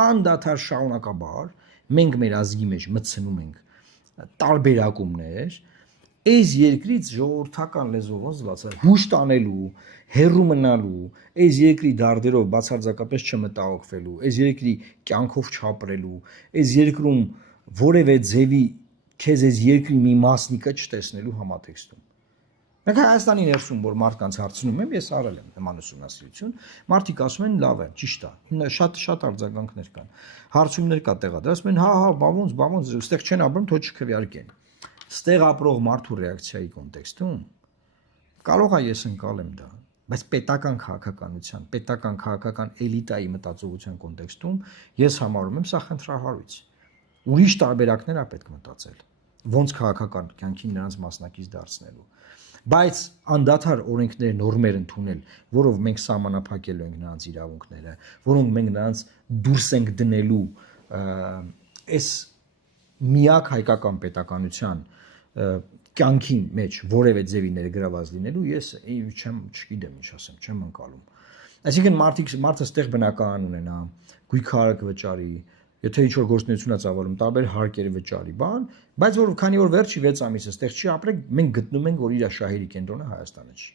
անդադար շարունակաբար մենք մեր ազգի մեջ մտցնում ենք տարբերակումներ, այս երկրից ժողովրդական լեզվով ոնց բացել հուշ տանելու, հերու մնալու, այս երկրի դարդերով բացարձակապես չմտահոգվելու, այս երկրի կյանքով չապրելու, այս երկրում որևէ ձևի քեզ այս երկրի մի մասնիկը չտեսնելու համատեքստում։ Մենք Հայաստանի ներսում որ մարդկանց հարցնում եմ, ես արել եմ նման ուսումնասիրություն, մարդիկ ասում են լավ է, ճիշտ է, շատ արձագանքներ կան, հարցումներ կա տեղադրած, ասում են հա, բավոնց, այստեղ չեն ապրում, թող չքվեարկեն։ Ստեղ ապրող մարդու ռեակցիայի կոնտեքստում կարող է ես ընկալեմ դա, բայց պետական քաղաքական էլիտայի մտածողության կոնտեքստում ես համարում եմ սա խնդրահարույց։ Ուրիշ տարբերակներ է պետք մտածել, ոնց քաղաքական կյանքին նրանց մասնակից դարձնելու։ Բայց անդադար օրենքներ, նորմեր ընդունել, որով մենք սահմանափակելու ենք նրանց իրավունքները, որոնք մենք նրանց դուրս ենք դնելու այս միակ հայկական պետականության կյանքի մեջ որևէ ձևի ներգրաված լինելու ես չգիտեմ ինչ ասեմ, չեմ ընկալում։ Այսինքն մարդը ստեղ բնակարան ունենա, գույքը արագ վճարի, եթե ինչ-որ գործունեություն է ծավալում, տարբեր հարկեր վճարի, բայց որ քանի որ վերջի 6 ամիսը ստեղ չի ապրեք, մենք գտնում ենք, որ իր շահերի կենտրոնը Հայաստանը չի։